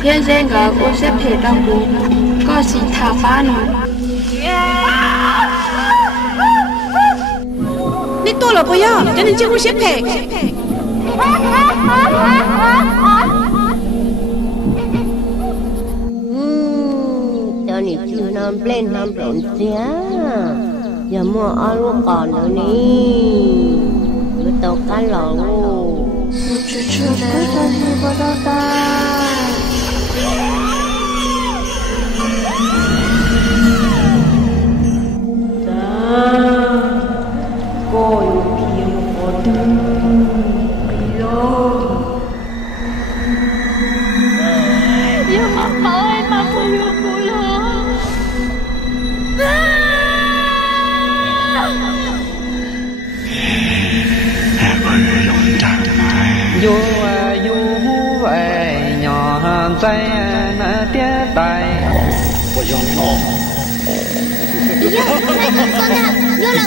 thiên gen gà cô xếp thể đau bố có gì thả phá nữaนี่ตัวเราปะย่อจะนั่นเชื่อกูเชฟเพกตอนนี้ชื่อน้ำเปล่นน้ำปลนเสียอย่ามัวเอาลูกก่อนเดี๋ยวนี้ไม่ต้องการหรอกชื่อก็จะมีก็ได้ก็อยู่เพียงพอดีไม่รออย่ามาเมาให้มาคุยกับกูเลยdù dù về nhỏ tay nó tiếc tay我要闹。呀，来，哥哥，热了。